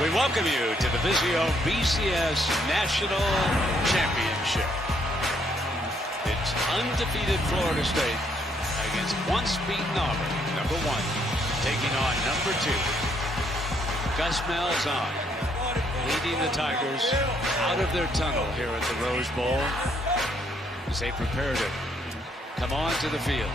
We welcome you to the Vizio BCS National Championship. It's undefeated Florida State against once beaten Auburn, number 1, taking on number 2. Gus Malzahn leading the Tigers out of their tunnel here at the Rose Bowl as they prepare to come on to the field.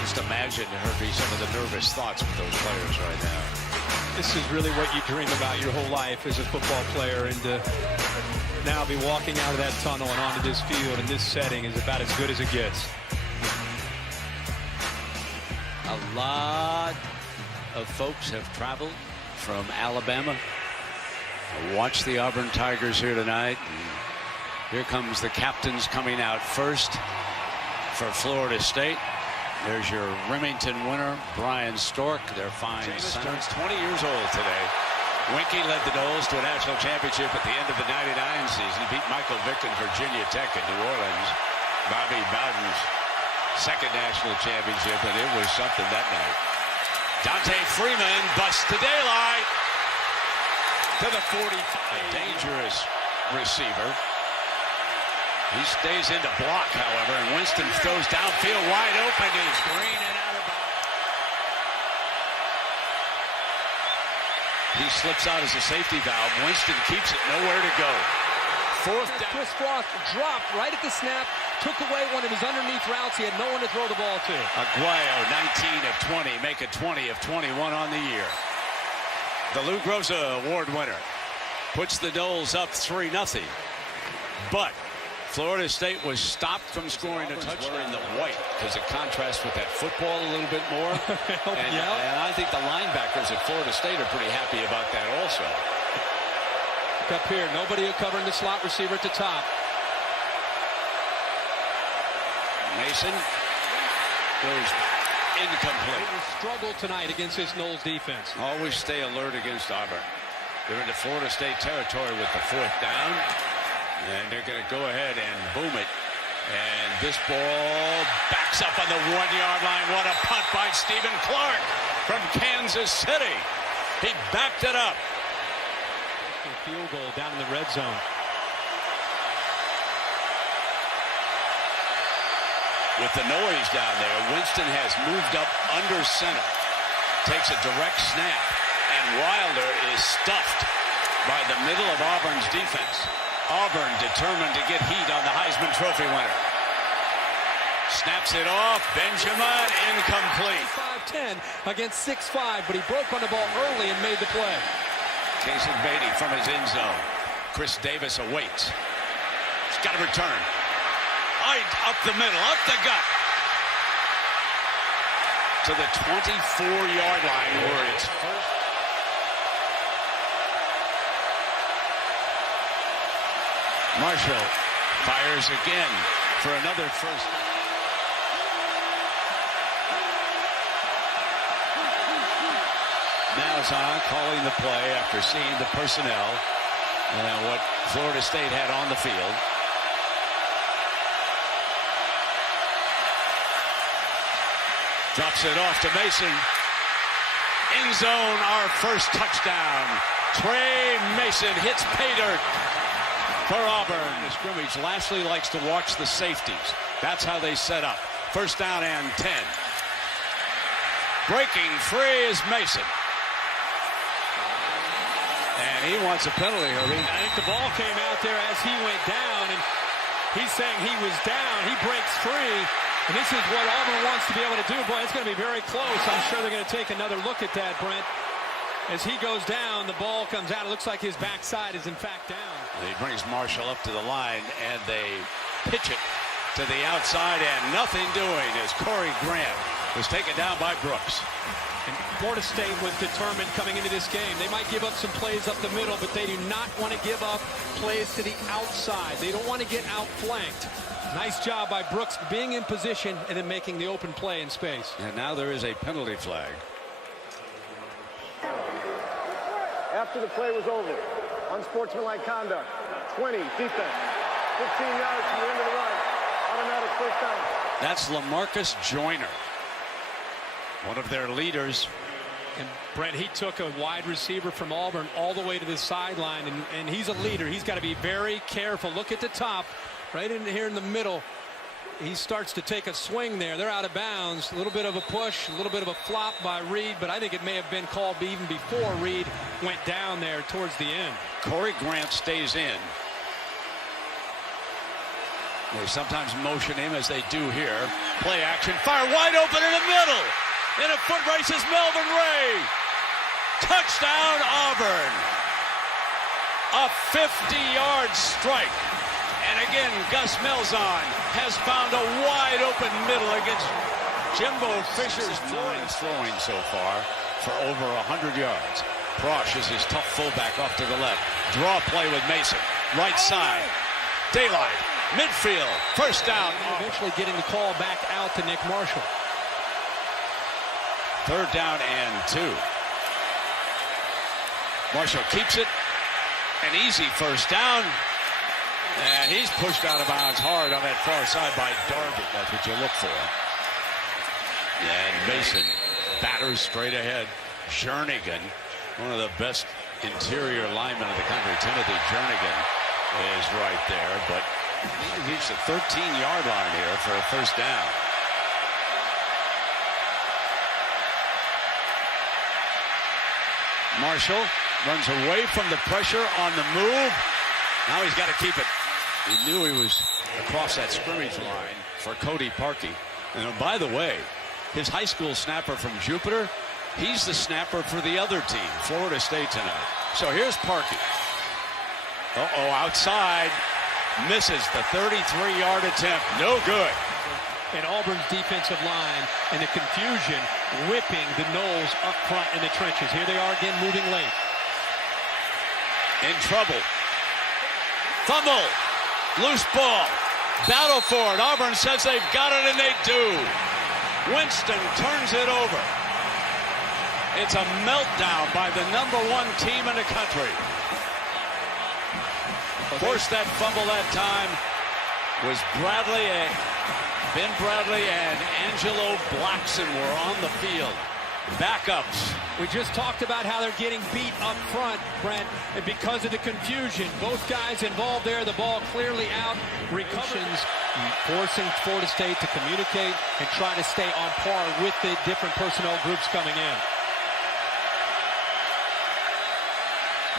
Just imagine, Herbie, some of the nervous thoughts with those players right now. This is really what you dream about your whole life as a football player, and to now be walking out of that tunnel and onto this field in this setting is about as good as it gets. A lot of folks have traveled from Alabama to watch the Auburn Tigers here tonight. And here comes the captains coming out first for Florida State. There's your Remington winner, Brian Stork, their fine son. Turns 20 years old today. Winky led the Noles to a national championship at the end of the '99 season. He beat Michael Vick and Virginia Tech in New Orleans. Bobby Bowden's second national championship, and it was something that night. Dante Freeman busts the daylight to the 45. A dangerous receiver. He stays into block, however, and Winston throws downfield wide open. He's green and out of bounds. He slips out as a safety valve. Winston keeps it, nowhere to go. Fourth down. Chris Frost dropped right at the snap, took away one of his underneath routes. He had no one to throw the ball to. Aguayo, 19 of 20, make it 20 of 21 on the year. The Lou Groza Award winner puts the Noles up 3-0. But Florida State was stopped from scoring a touchdown. Wearing the white because it contrasts with that football a little bit more. and I think the linebackers at Florida State are pretty happy about that also. Up here, nobody covering the slot receiver at the top. Mason goes incomplete. Struggle tonight against this Noles defense. Always stay alert against Auburn. They're into Florida State territory with the 4th down. And they're going to go ahead and boom it. And this ball backs up on the 1-yard line. What a punt by Stephen Clark from Kansas City. He backed it up. Field goal down in the red zone. With the noise down there, Winston has moved up under center. Takes a direct snap. And Wilder is stuffed by the middle of Auburn's defense. Auburn determined to get heat on the Heisman Trophy winner. Snaps it off. Benjamin incomplete. 5'10" against 6'5", but he broke on the ball early and made the play. Jason Beatty from his end zone. Chris Davis awaits. He's got to return. Up the middle, up the gut. To the 24-yard line where it's first. Marshall fires again for another first. Malzahn calling the play after seeing the personnel and what Florida State had on the field. Drops it off to Mason. End zone, our first touchdown. Trey Mason hits pay dirt for Auburn. The scrimmage, Lashley likes to watch the safeties. That's how they set up. First down and 10. Breaking free is Mason. And he wants a penalty, Herbie. I think the ball came out there as he went down, and he's saying he was down. He breaks free, and this is what Auburn wants to be able to do. Boy, it's going to be very close. I'm sure they're going to take another look at that, Brent. As he goes down, the ball comes out. It looks like his backside is, in fact, down. He brings Marshall up to the line, and they pitch it to the outside, and nothing doing as Corey Grant was taken down by Brooks. And Florida State was determined coming into this game. They might give up some plays up the middle, but they do not want to give up plays to the outside. They don't want to get outflanked. Nice job by Brooks being in position and then making the open play in space. And now there is a penalty flag. After the play was over, unsportsmanlike conduct, 20, defense, 15 yards from the end of the run, automatic first down. That's LaMarcus Joyner, one of their leaders And Brent, he took a wide receiver from Auburn all the way to the sideline, and he's a leader. He's got to be very careful. Look at the top, right in here in the middle. He starts to take a swing there. They're out of bounds. A little bit of a push, a little bit of a flop by Reed, but I think it may have been called even before Reed went down there towards the end. Corey Grant stays in. They sometimes motion him as they do here. Play action, fire wide open in the middle. In a foot race is Melvin Ray. Touchdown Auburn. A 50-yard strike. And again, Gus Malzahn has found a wide open middle against Jimbo Fisher's throwing so far for over 100 yards. Prosh is his tough fullback off to the left. Draw play with Mason. Right side. Daylight. Midfield. First down. Eventually getting the call back out to Nick Marshall. Third down and 2. Marshall keeps it. An easy first down. And he's pushed out of bounds hard on that far side by Darby. That's what you look for. And Mason batters straight ahead. Jernigan, one of the best interior linemen of the country. Timothy Jernigan is right there. But he reached the 13-yard line here for a first down. Marshall runs away from the pressure on the move. Now he's got to keep it. He knew he was across that scrimmage line for Cody Parkey. And by the way, his high school snapper from Jupiter, he's the snapper for the other team, Florida State tonight. So here's Parkey. Uh-oh, outside. Misses the 33-yard attempt. No good. And Auburn's defensive line and the confusion whipping the Noles up front in the trenches. Here they are again moving late. In trouble. Fumble. Loose ball. Battle for it. Auburn says they've got it, and they do. Winston turns it over. It's a meltdown by the #1 team in the country. Forced that fumble that time was Bradley. Ben Bradley and Angelo Blackson were on the field. Backups. We just talked about how they're getting beat up front, Brent, and because of the confusion. Both guys involved there, the ball clearly out. Recovers, forcing Florida State to communicate and try to stay on par with the different personnel groups coming in.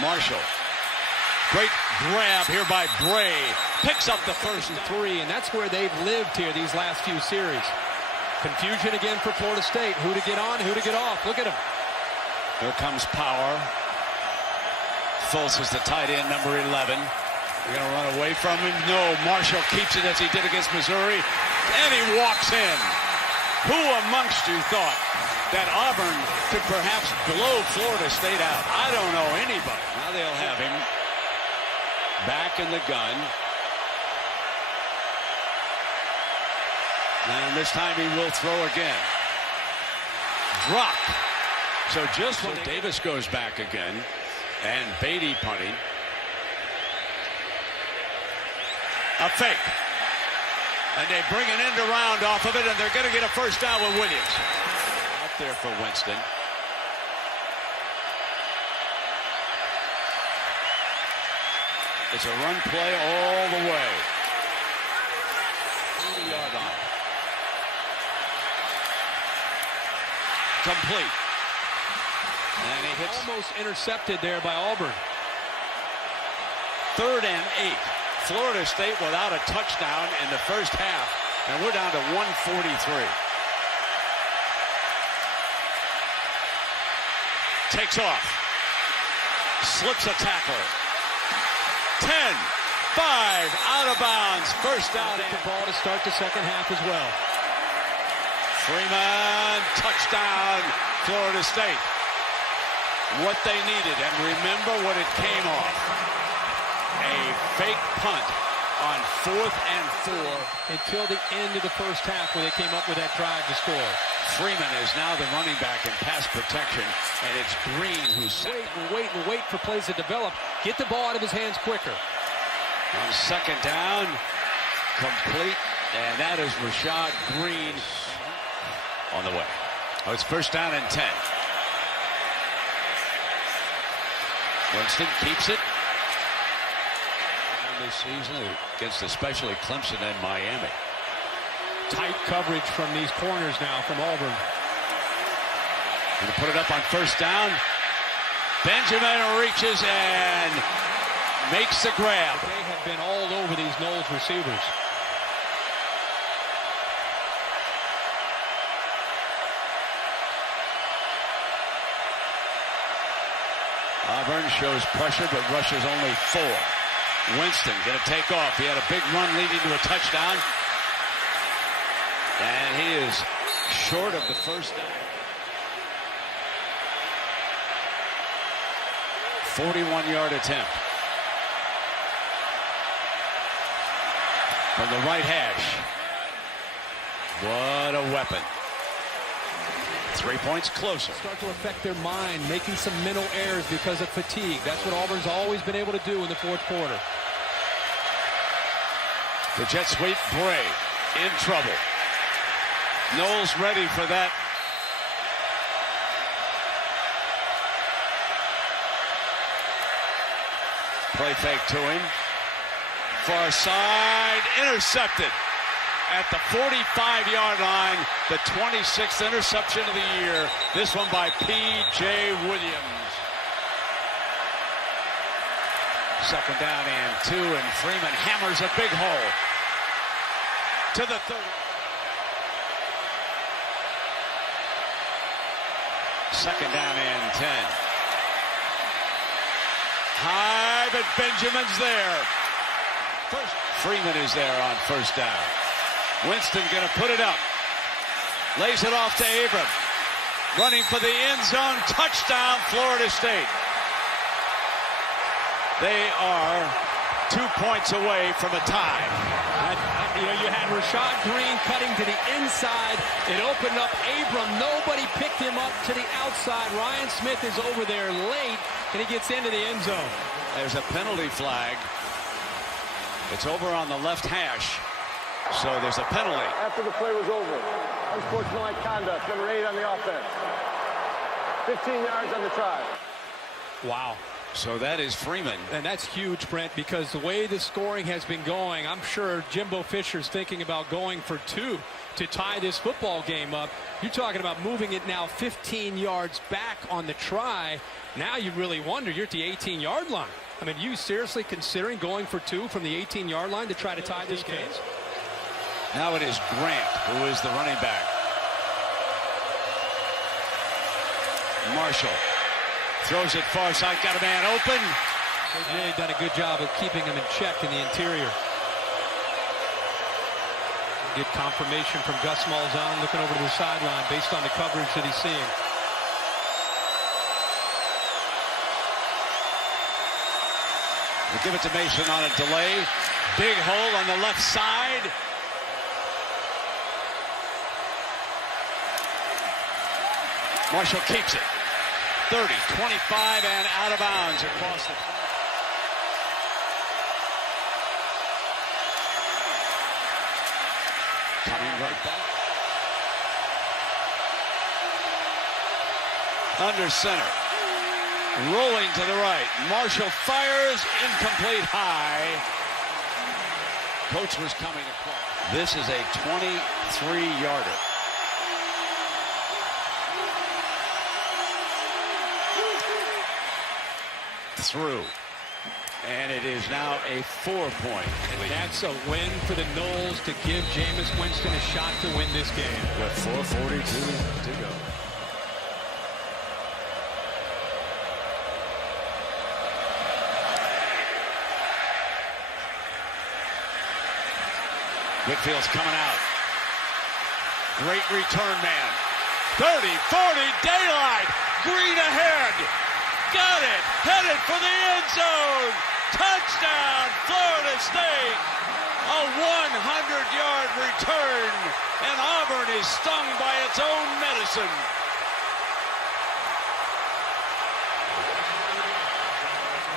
Marshall. Great grab here by Bray. Picks up the first 3, and that's where they've lived here these last few series. Confusion again for Florida State. Who to get on, who to get off. Look at him. Here comes Power. Fultz is the tight end, number 11. They're going to run away from him. No, Marshall keeps it as he did against Missouri. And he walks in. Who amongst you thought that Auburn could perhaps blow Florida State out? I don't know anybody. Now they'll have him back in the gun. And this time he will throw again. Drop. So just when Davis goes back again. And Beatty punting. A fake. And they bring an end around off of it, and they're going to get a first down with Williams. Out there for Winston. It's a run play all the way. 80-yard line. Complete. And he hits. Almost intercepted there by Auburn. 3rd and 8. Florida State without a touchdown in the first half, and we're down to 143. Takes off. Slips a tackle. 10, 5, out of bounds. First down. The ball to start the second half as well. Freeman, touchdown, Florida State. What they needed, and remember what it came off. A fake punt on 4th and 4. Until the end of the first half when they came up with that drive to score. Freeman is now the running back in pass protection, and it's Green who's wait for plays to develop. Get the ball out of his hands quicker. On 2nd down, complete, and that is Rashad Green on the way. Oh, it's first down and 10. Winston keeps it. This season against especially Clemson and Miami. Tight coverage from these corners now from Auburn. Going to put it up on first down. Benjamin reaches and makes the grab. They have been all over these Noles receivers. Auburn shows pressure but rushes only 4. Winston going to take off. He had a big run leading to a touchdown. And he is short of the first down. 41-yard attempt. From the right hash. What a weapon. 3 points closer. Start to affect their mind, making some mental errors because of fatigue. That's what Auburn's always been able to do in the fourth quarter. The jet sweep, Bray in trouble. Knowles ready for that. Play fake to him. Far side, intercepted. At the 45-yard line, the 26th interception of the year. This one by P.J. Williams. Second down and 2, and Freeman hammers a big hole to the 30. Second down and 10. High, but Benjamin's there. Freeman is there on first down. Winston going to put it up. Lays it off to Abram. Running for the end zone. Touchdown, Florida State. They are 2 points away from a tie. You had Rashad Green cutting to the inside. It opened up Abram. Nobody picked him up to the outside. Ryan Smith is over there late, and he gets into the end zone. There's a penalty flag. It's over on the left hash. So there's a penalty. After the play was over, unsportsmanlike conduct, number 8 on the offense. 15 yards on the try. Wow. So that is Freeman. And that's huge, Brent, because the way the scoring has been going, I'm sure Jimbo Fisher's thinking about going for 2 to tie this football game up. You're talking about moving it now 15 yards back on the try. Now you really wonder, you're at the 18-yard line. I mean, you seriously considering going for 2 from the 18-yard line to try to tie this game? Now it is Grant, who is the running back. Marshall throws it far side, got a man open. They've really done a good job of keeping him in check in the interior. Get confirmation from Gus Malzahn looking over to the sideline based on the coverage that he's seeing. They give it to Mason on a delay. Big hole on the left side. Marshall keeps it. 30, 25, and out of bounds across the. Coming right back. Under center. Rolling to the right. Marshall fires. Incomplete high. Coach was coming across. This is a 23-yarder. Through. And it is now a 4-point lead. That's a win for the Noles to give Jameis Winston a shot to win this game. With 4:42 to go. Whitfield's coming out. Great return man. 30, 40, daylight. Green ahead. Got it. Headed for the end zone. Touchdown, Florida State. A 100-yard return. And Auburn is stung by its own medicine.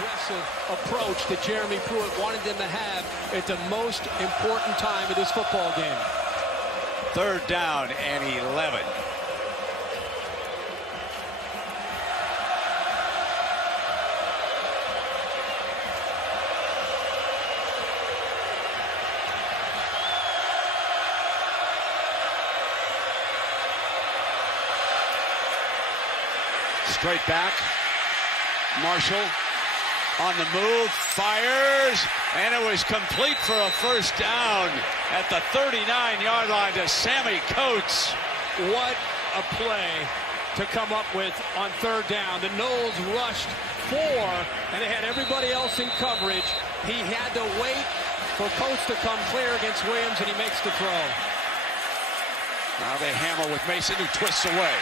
Aggressive approach that Jeremy Pruitt wanted them to have at the most important time of this football game. 3rd down and 11. straight back. Marshall on the move, fires, and it was complete for a first down at the 39-yard line to Sammy Coates. What a play to come up with on third down. The Noles rushed 4, and they had everybody else in coverage. He had to wait for Coates to come clear against Williams, and he makes the throw. Now they hammer with Mason, who twists away.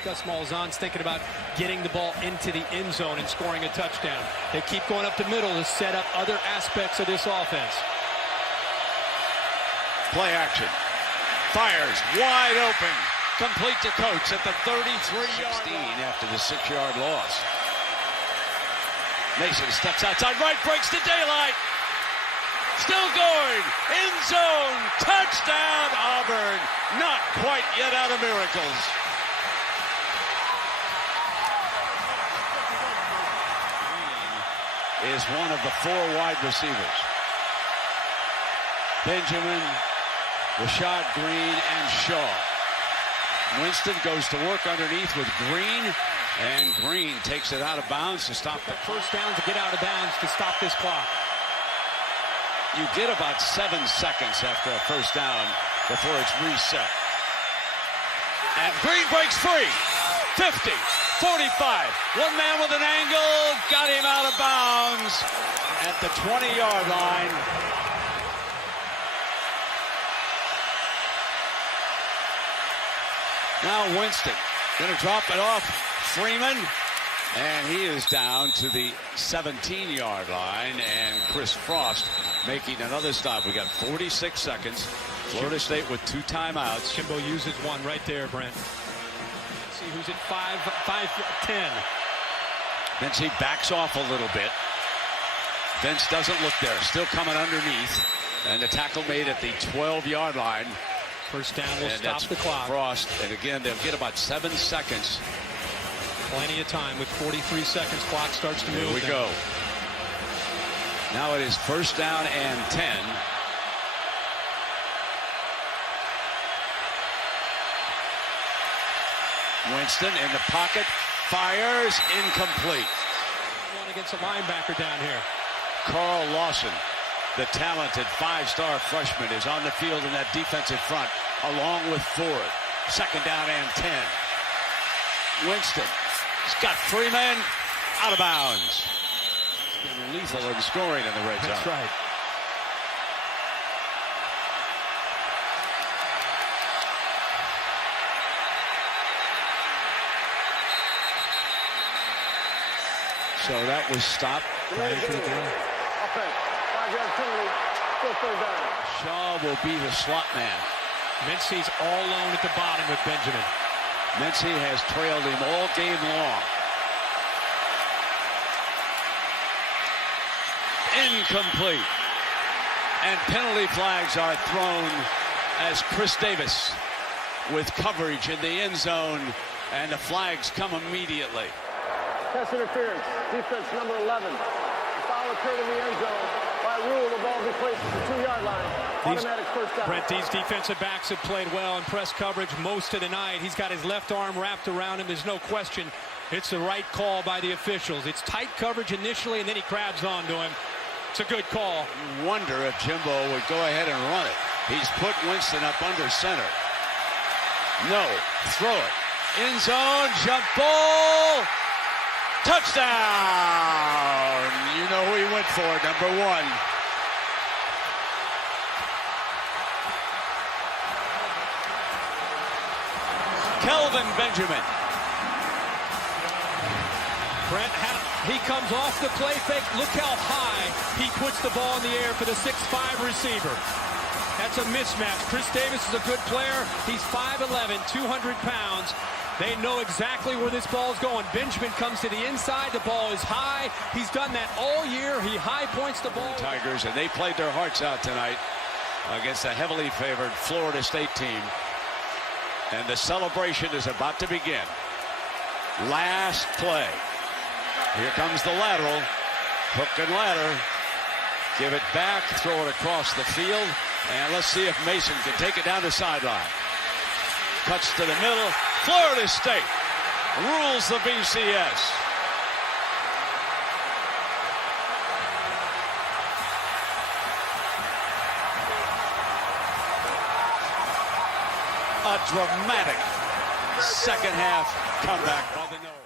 Gus Malzahn's thinking about getting the ball into the end zone and scoring a touchdown. They keep going up the middle to set up other aspects of this offense. Play action. Fires wide open. Complete to Coates at the 33-yard line after the 6-yard loss. Mason steps outside right, breaks the daylight. Still going. End zone. Touchdown, Auburn. Not quite yet out of miracles. Is one of the 4 wide receivers. Benjamin, Rashad Green, and Shaw. Winston goes to work underneath with Green, and Green takes it out of bounds to stop the first down to get out of bounds to stop this clock. You get about 7 seconds after a first down before it's reset. And Green breaks free. 50, 45. One man with an angle, got him out of bounds at the 20-yard line. Now Winston going to drop it off Freeman, and he is down to the 17-yard line, and Chris Frost making another stop. We got 46 seconds. Florida State with 2 timeouts. Jimbo uses one right there, Brent. See who's at 5'10". Vince, he backs off a little bit. Vince doesn't look there. Still coming underneath. And the tackle made at the 12-yard line. First down will stop the clock. Frost. And again, they'll get about 7 seconds. Plenty of time with 43 seconds. Clock starts to move. Here we go. Now it is first down and 10. Winston in the pocket, fires, incomplete. One against a linebacker down here. Carl Lawson, the talented 5-star freshman, is on the field in that defensive front, along with Ford. Second down and 10. Winston, he's got Freeman, out of bounds. He's been lethal in scoring in the red zone. That's right. So that was stopped. Offense, 5-yard penalty, still third down. Shaw will be the slot man. Mincy's all alone at the bottom with Benjamin. Mincy has trailed him all game long. Incomplete. And penalty flags are thrown as Chris Davis with coverage in the end zone, and the flags come immediately. Pass interference, defense number 11. The foul occurred in the end zone. By rule, the ball be placed at the 2-yard line. Automatic first down. Brent, these defensive backs have played well in press coverage most of the night. He's got his left arm wrapped around him. There's no question it's the right call by the officials. It's tight coverage initially, and then he grabs onto him. It's a good call. You wonder if Jimbo would go ahead and run it. He's put Winston up under center. No, throw it. End zone, jump ball. Touchdown! You know who he went for, number 1. Kelvin Benjamin. Brent, he comes off the play fake. Look how high he puts the ball in the air for the 6'5" receiver. That's a mismatch. Chris Davis is a good player. He's 5'11", 200 pounds. They know exactly where this ball is going. Benjamin comes to the inside. The ball is high. He's done that all year. He high points the ball. Tigers, and they played their hearts out tonight against a heavily favored Florida State team. And the celebration is about to begin. Last play. Here comes the lateral. Hook and ladder. Give it back. Throw it across the field. And let's see if Mason can take it down the sideline. Cuts to the middle. Florida State rules the BCS. A dramatic second half comeback by the Noles.